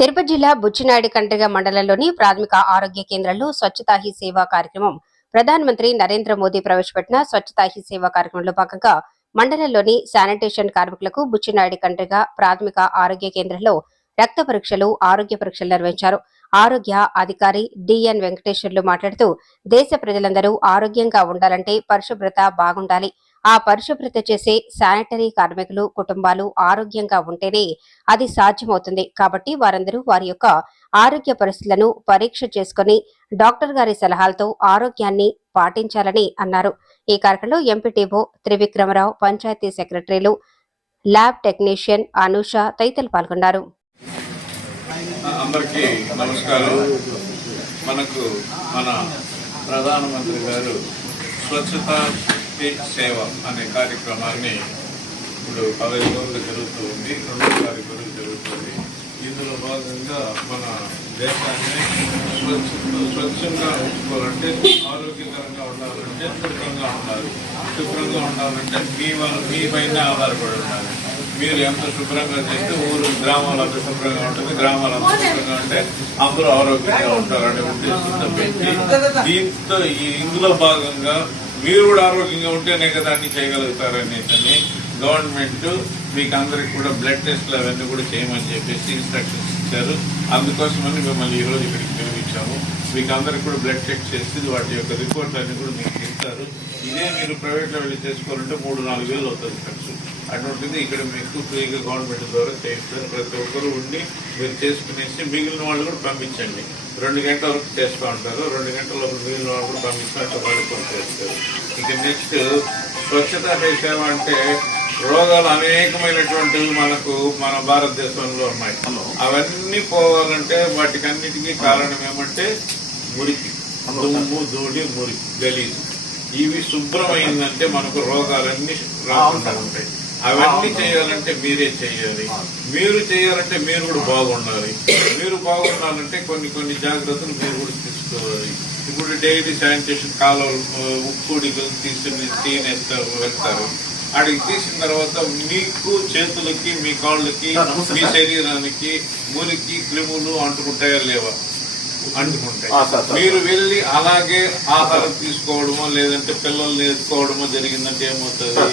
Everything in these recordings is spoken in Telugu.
తిరుపతి జిల్లా బుచ్చినాయుడు కండ్రిగ మండలంలోని ప్రాథమిక ఆరోగ్య కేంద్రంలో స్వచ్ఛతా హీ సేవా కార్యక్రమం ప్రధానమంత్రి నరేంద్ర మోదీ ప్రవేశపెట్టిన స్వచ్ఛతా హీ సేవా కార్యక్రమంలో భాగంగా మండలంలోని శానిటేషన్ కార్మికులకు బుచ్చినాయుడు కండ్రిగ ప్రాథమిక ఆరోగ్య కేంద్రంలో రక్త పరీక్షలు ఆరోగ్య పరీక్షలు నిర్వహించారు. ఆరోగ్య అధికారి డిఎన్ వెంకటేశ్వర్లు మాట్లాడుతూ దేశ ప్రజలందరూ ఆరోగ్యంగా ఉండాలంటే పరిశుభ్రత బాగుండాలి. ఆ పరిశుభ్రత చేసే శానిటరీ కార్మికులు కుటుంబాలు ఆరోగ్యంగా ఉంటేనే అది సాధ్యమవుతుంది. కాబట్టి వారందరూ వారి యొక్క ఆరోగ్య పరిస్థితులను పరీక్ష చేసుకుని డాక్టర్ గారి సలహాలతో ఆరోగ్యాన్ని పాటించాలని అన్నారు. ఈ కార్యక్రమంలో ఎంపీటీఓ త్రివిక్రమరావు పంచాయతీ సెక్రటరీలు ల్యాబ్ టెక్నీషియన్ అనూష తదితరులు పాల్గొన్నారు. అందరికీ నమస్కారం. మనకు మన ప్రధానమంత్రి గారు స్వచ్ఛత శక్తి సేవ అనే కార్యక్రమాన్ని ఇప్పుడు పదహైదు రోజులు జరుగుతూ ఉంది రెండో తారీఖు వరకు జరుగుతుంది. ఇందులో భాగంగా మన దేశాన్ని స్వచ్ఛంగా ఉంచుకోవాలంటే ఆరోగ్యకరంగా ఉండాలంటే శుభ్రంగా ఉండాలి. శుభ్రంగా ఉండాలంటే మీ వాళ్ళ మీ పైన ఆధారపడి ఉండాలి. మీరు ఎంత శుభ్రంగా చేస్తే ఊరు గ్రామాలు అంత శుభ్రంగా ఉంటుంది గ్రామాలు అంత శుభ్రంగా ఉంటే అందరూ ఆరోగ్యంగా ఉంటారనే ఉద్దేశంతో పెట్టి దీంతో ఈ ఇందులో భాగంగా మీరు కూడా ఆరోగ్యంగా ఉంటేనే కదా అన్ని చేయగలుగుతారనేసి గవర్నమెంట్ మీకు అందరికి కూడా బ్లడ్ టెస్ట్లు అవన్నీ కూడా చేయమని చెప్పేసి ఇన్స్ట్రక్షన్స్ ఇచ్చారు. అందుకోసమని మిమ్మల్ని ఈ రోజు ఇక్కడికి పిలిపించాము. మీకు అందరికి కూడా బ్లడ్ చెక్ చేసి వాటి యొక్క రిపోర్ట్లు అన్ని కూడా మీకు ఇస్తారు. ఇదే మీరు ప్రైవేట్లో వెళ్ళి చేసుకోవాలంటే మూడు నాలుగు వేలు అవుతుంది ఖర్చు. అటువంటిది ఇక్కడ మీకు ఫ్రీగా గవర్నమెంట్ ద్వారా చేయిస్తారు ప్రతి ఒక్కరు ఉండి మీరు చేసుకునేసి మిగిలిన వాళ్ళు కూడా పంపించండి. రెండు గంటల వరకు చేస్తూ ఉంటారు. రెండు గంటల లోపు మిగిలిన వాళ్ళు కూడా పంపిస్తున్నట్టు వాళ్ళు చేస్తారు. ఇక నెక్స్ట్ స్వచ్ఛత సేవ అంటే రోగాలు అనేకమైనటువంటివి మనకు మన భారతదేశంలో ఉన్నాయి. అవన్నీ పోవాలంటే వాటికి అన్నిటికీ కారణం ఏమంటే మురికి. దుమ్ము ధూళి మురికి గలీజు. ఇవి శుభ్రమైందంటే మనకు రోగాలన్నీ రాకుండా ఉంటాయి. అవన్నీ చేయాలంటే మీరే చేయాలి. మీరు చేయాలంటే మీరు కూడా బాగుండాలి. మీరు బాగుండాలంటే కొన్ని కొన్ని జాగ్రత్తలు మీరు కూడా తీసుకోవాలి. ఇప్పుడు డైలీ శానిటేషన్ కాలువలు ఉప్పుడికలు తీసుకుని తీనేస్తారు వెళ్తారు? అడిగి తీసిన తర్వాత మీకు చేతులకి మీ కాళ్ళకి మీ శరీరానికి మురికి క్రిములు అంటుకుంటాయా లేవా? అంటుకుంటాయి. మీరు వెళ్ళి అలాగే ఆహారం తీసుకోవడమో లేదంటే పిల్లలు నేర్చుకోవడమో జరిగిందంటే ఏమవుతుంది?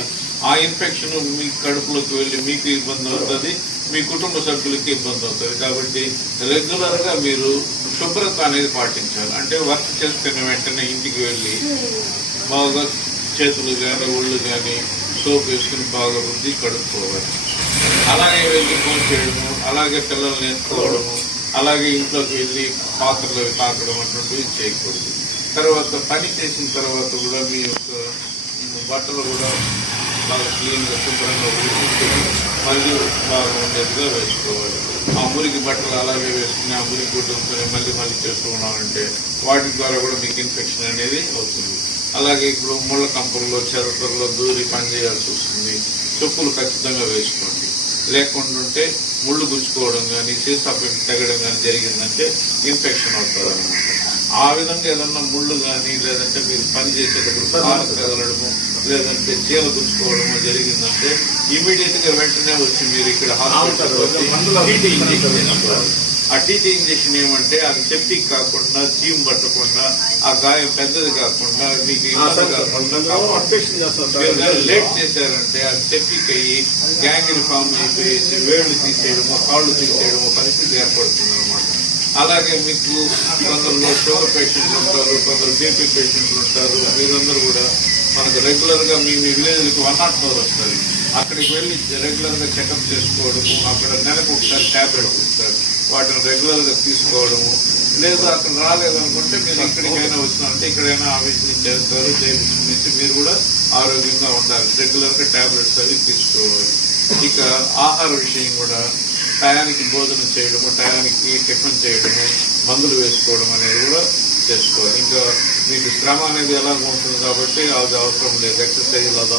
ఆ ఇన్ఫెక్షన్ మీ కడుపులోకి వెళ్ళి మీకు ఇబ్బంది అవుతుంది మీ కుటుంబ సభ్యులకి ఇబ్బంది అవుతుంది. కాబట్టి రెగ్యులర్గా మీరు శుభ్రత అనేది పాటించాలి. అంటే వర్క్ చేసుకున్న వెంటనే ఇంటికి వెళ్ళి బాగా చేతులు కానీ ఒళ్ళు కానీ సోప్ వేసుకుని బాగా రుద్ది కడుక్కోవాలి. అలాగే వెళ్ళి ఫోన్ చేయడము అలాగే పిల్లలు నేర్చుకోవడము అలాగే ఇంట్లోకి వెళ్ళి పాత్రలు తాకడం అటువంటివి చేయకూడదు. తర్వాత పని చేసిన తర్వాత కూడా మీ యొక్క బట్టలు కూడా బాగా క్లీన్గా శుభ్రంగా ఉడికించుకొని మళ్ళీ బాగా ఉండేట్టుగా వేసుకోవాలి. ఆ మురికి బట్టలు అలాగే వేసుకుని ఆ మురికి గుడ్డంతో మళ్ళీ మళ్ళీ చేస్తూ వాటి ద్వారా కూడా మీకు ఇన్ఫెక్షన్ అనేది అవుతుంది. అలాగే ఇప్పుడు ముళ్ళ కంపల్లో చెరటల్లో దూరి పని చేయాల్సి వస్తుంది. చెప్పులు ఖచ్చితంగా వేసుకోండి. లేకుండా ఉంటే ముళ్ళు గుచ్చుకోవడం కానీ సీసా పెట్టి తగ్గడం కానీ జరిగిందంటే ఇన్ఫెక్షన్ అవుతుంది అనమాట ఆ విధంగా ఏదన్నా ముళ్ళు కానీ లేదంటే మీరు పని చేసేటప్పుడు కాలు తగలడము లేదంటే చీల గుచ్చుకోవడము జరిగిందంటే ఇమీడియట్గా వెంటనే వచ్చి మీరు ఇక్కడ ఆ టీటీ ఇంజెక్షన్ ఏమంటే అది సెప్టిక్ కాకుండా చీమ్ పట్టకుండా ఆ గాయం పెద్దది కాకుండా మీకు కాకుండా లేట్ చేశారంటే అది సెప్టిక్ అయ్యి గ్యాంగిల్ ఫామ్ అయిపోయేసి వేళ్ళు తీసేయడము కాళ్ళు తీసేయడము పరిస్థితి ఏర్పడుతుంది అనమాట అలాగే మీకు కొందరు షుగర్ పేషెంట్లు ఉంటారు కొందరు బీపీ పేషెంట్లు ఉంటారు మీరందరూ కూడా మనకు రెగ్యులర్గా మీ మీ విలేజ్కి వన్ నాట్ ఫోర్ వస్తుంది అక్కడికి వెళ్ళి రెగ్యులర్గా చెకప్ చేసుకోవడము అక్కడ నెలకు ఒకసారి ట్యాబ్లెట్ ఇస్తారు వాటిని రెగ్యులర్గా తీసుకోవడము. లేదు అక్కడ రాలేదనుకుంటే మీరు ఎక్కడికైనా వచ్చినారంటే ఇక్కడైనా ఆఫీస్ నుంచి చేస్తారు చేయించుకునేసి మీరు కూడా ఆరోగ్యంగా ఉండాలి. రెగ్యులర్గా టాబ్లెట్స్ అవి తీసుకోవాలి. ఇక ఆహార విషయం కూడా టయానికి భోజనం చేయడము టయానికి టిఫిన్ చేయడము మందులు వేసుకోవడం అనేది కూడా చేసుకోవాలి. ఇంకా మీకు శ్రమ అనేది ఎలాగ ఉంటుంది కాబట్టి అది అవసరం లేదు. ఎక్సర్సైజ్